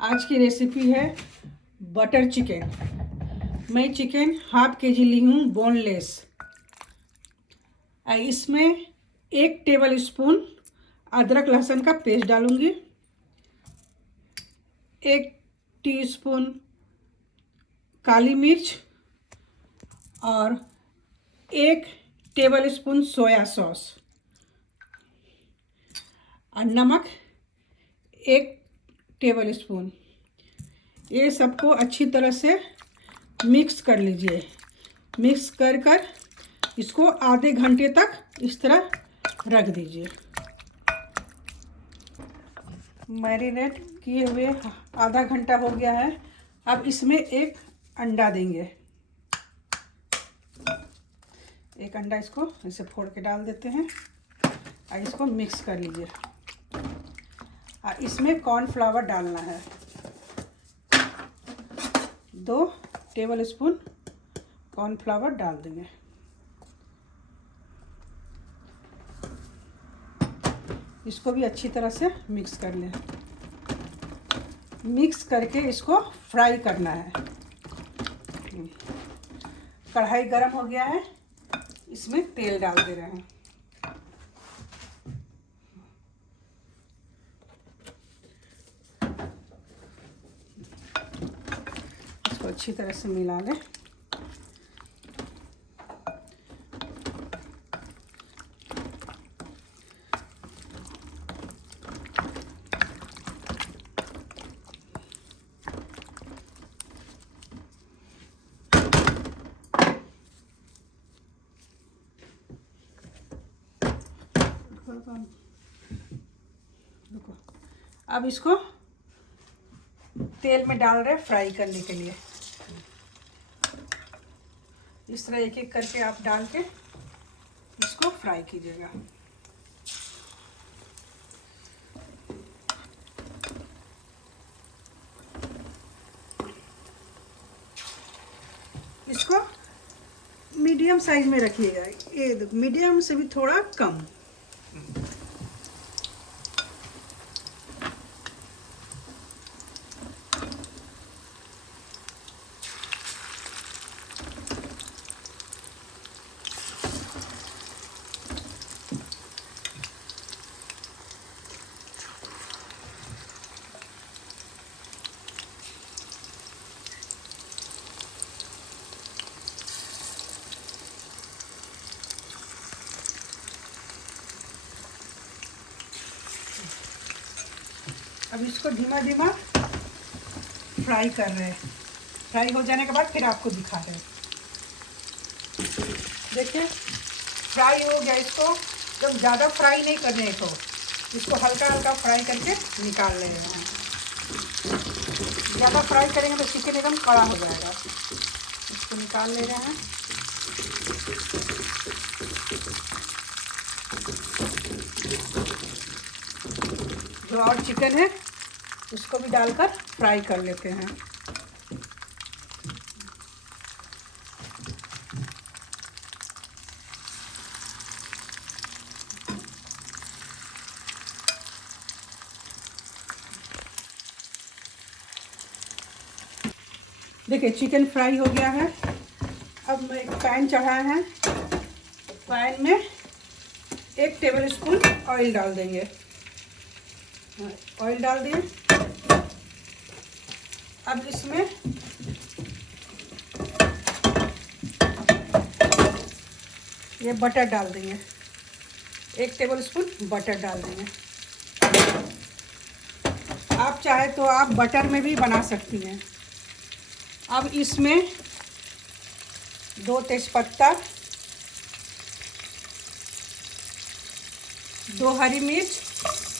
आज की रेसिपी है बटर चिकन। मैं चिकन हाफ के जी ली हूँ बोनलेस। इसमें 1 टेबल स्पून अदरक लहसुन का पेस्ट डालूंगी, 1 टीस्पून काली मिर्च और 1 टेबल स्पून सोया सॉस और नमक 1 टेबल स्पून। ये सबको अच्छी तरह से मिक्स कर लीजिए। मिक्स कर इसको आधे घंटे तक इस तरह रख दीजिए। मैरिनेट किए हुए आधा घंटा हो गया है। अब इसमें 1 अंडा देंगे। 1 अंडा इसको ऐसे फोड़ के डाल देते हैं और इसको मिक्स कर लीजिए। और इसमें कॉर्नफ्लावर डालना है, 2 टेबल स्पून कॉर्नफ्लावर डाल देंगे। इसको भी अच्छी तरह से मिक्स कर लें। मिक्स करके इसको फ्राई करना है। कढ़ाई गरम हो गया है, इसमें तेल डाल दे रहे हैं। इसको अच्छी तरह से मिला लें। देखो, अब इसको तेल में डाल रहे हैं फ्राई करने के लिए। इस तरह एक एक करके आप डाल के इसको फ्राई कीजिएगा। इसको मीडियम साइज में रखिएगा, ये मीडियम से भी थोड़ा कम। अब इसको धीमा धीमा फ्राई कर रहे हैं। फ्राई हो जाने के बाद फिर आपको दिखा रहे हैं। देखिए फ्राई हो गया। इसको एकदम ज़्यादा फ्राई नहीं करने को, इसको हल्का हल्का फ्राई करके निकाल ले रहे हैं। ज़्यादा फ्राई करेंगे तो चिकन एकदम कड़ा हो जाएगा। इसको निकाल ले रहे हैं। जो और चिकन है उसको भी डालकर फ्राई कर लेते हैं। देखिए चिकन फ्राई हो गया है। अब मैं एक पैन चढ़ाया है। पैन में 1 टेबल स्पून ऑयल डाल देंगे। ऑयल डाल दिए। अब इसमें ये बटर डाल देंगे। 1 टेबल स्पून बटर डाल देंगे। आप चाहे तो आप बटर में भी बना सकती हैं। अब इसमें 2 तेजपत्ता, 2 हरी मिर्च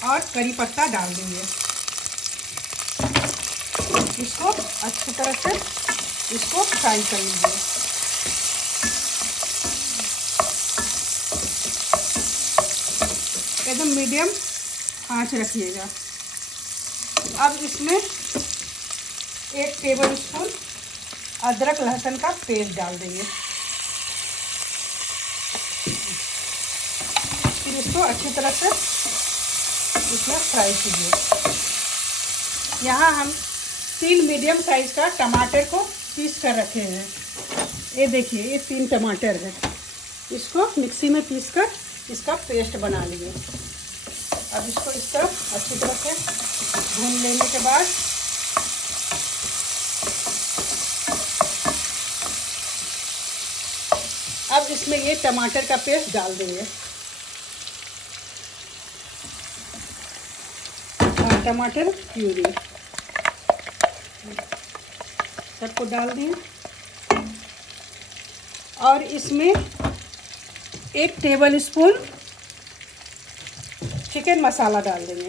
और करी पत्ता डाल देंगे। इसको अच्छी तरह से इसको फ्राई कर लीजिए। एकदम मीडियम आंच रखिएगा। अब इसमें 1 टेबल स्पून अदरक लहसुन का पेस्ट डाल देंगे। फिर इसको अच्छी तरह से इसमें फ्राई कीजिए। यहाँ हम 3 मीडियम साइज का टमाटर को पीस कर रखे हैं। ये देखिए, ये 3 टमाटर है। इसको मिक्सी में पीस कर इसका पेस्ट बना लिए। अब इसको इस तरह अच्छी तरह से भून लेने के बाद अब इसमें ये टमाटर का पेस्ट डाल देंगे। टमाटर प्यूरी सबको डाल दिए और इसमें 1 टेबल स्पून चिकन मसाला डाल देंगे।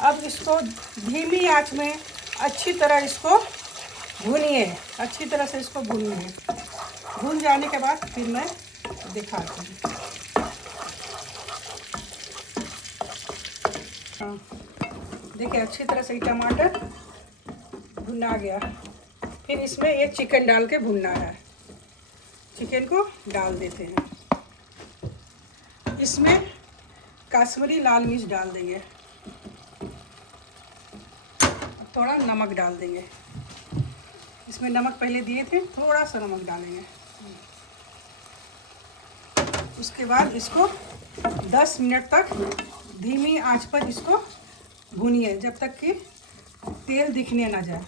अब इसको धीमी आंच में अच्छी तरह इसको भूनिए। अच्छी तरह से इसको भूनिए। भून जाने के बाद फिर मैं दिखाती हूँ। देखिए, अच्छी तरह से टमाटर भुना गया। फिर इसमें ये चिकन डाल के भुनना है। चिकन को डाल देते हैं। इसमें कश्मीरी लाल मिर्च डाल देंगे। थोड़ा नमक डाल देंगे। इसमें नमक पहले दिए थे, थोड़ा सा नमक डालेंगे। उसके बाद इसको 10 मिनट तक धीमी आंच पर इसको भूनिए, जब तक कि तेल दिखने ना जाए।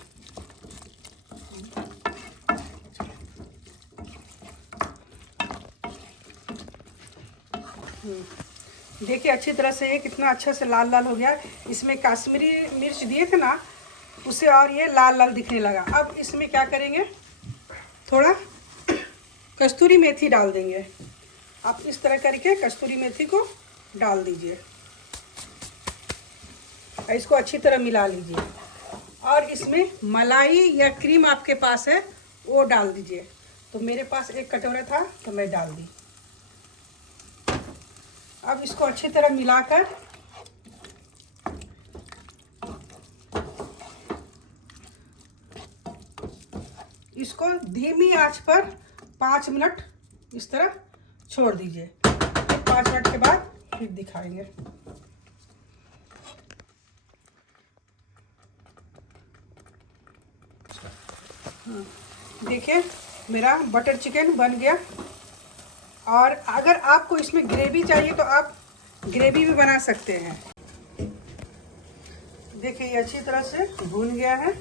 देखिए, अच्छी तरह से ये कितना अच्छा से लाल लाल हो गया। इसमें कश्मीरी मिर्च दिए थे ना, उससे और ये लाल लाल दिखने लगा। अब इसमें क्या करेंगे, थोड़ा कस्तूरी मेथी डाल देंगे। आप इस तरह करके कस्तूरी मेथी को डाल दीजिए। इसको अच्छी तरह मिला लीजिए और इसमें मलाई या क्रीम आपके पास है वो डाल दीजिए। तो मेरे पास 1 कटोरा था तो मैं डाल दी। अब इसको अच्छी तरह मिलाकर इसको धीमी आंच पर 5 मिनट इस तरह छोड़ दीजिए। 5 मिनट के बाद फिर दिखाएंगे। देखिए, मेरा बटर चिकन बन गया। और अगर आपको इसमें ग्रेवी चाहिए तो आप ग्रेवी भी बना सकते हैं। देखिए, ये अच्छी तरह से भून गया है।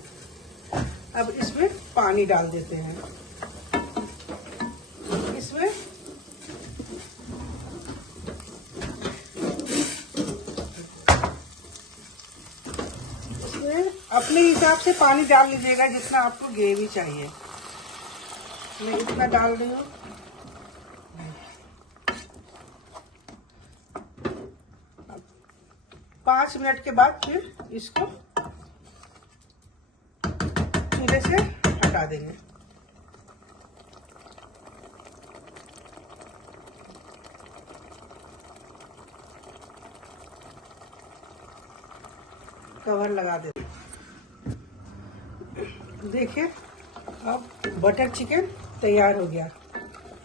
अब इसमें पानी डाल देते हैं। इसमें अपने हिसाब से पानी डाल लीजिएगा, जितना आपको ग्रेवी चाहिए। मैं इतना डाल रही हूँ। अब 5 मिनट के बाद फिर इसको चूल्हे से हटा देंगे। कवर लगा देते। देखिए, अब बटर चिकन तैयार हो गया।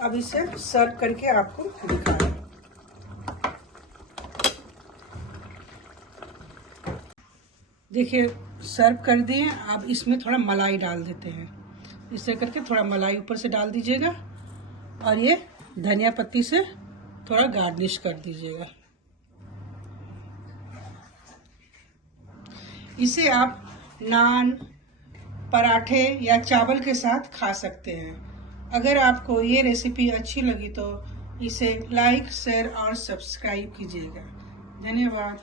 अब इसे सर्व करके आपको दिखा रहे हैं। देखिए, सर्व कर दिए। अब इसमें थोड़ा मलाई डाल देते हैं। इसे करके थोड़ा मलाई ऊपर से डाल दीजिएगा और ये धनिया पत्ती से थोड़ा गार्निश कर दीजिएगा। इसे आप नान, पराठे या चावल के साथ खा सकते हैं। अगर आपको ये रेसिपी अच्छी लगी तो इसे लाइक, शेयर और सब्सक्राइब कीजिएगा। धन्यवाद।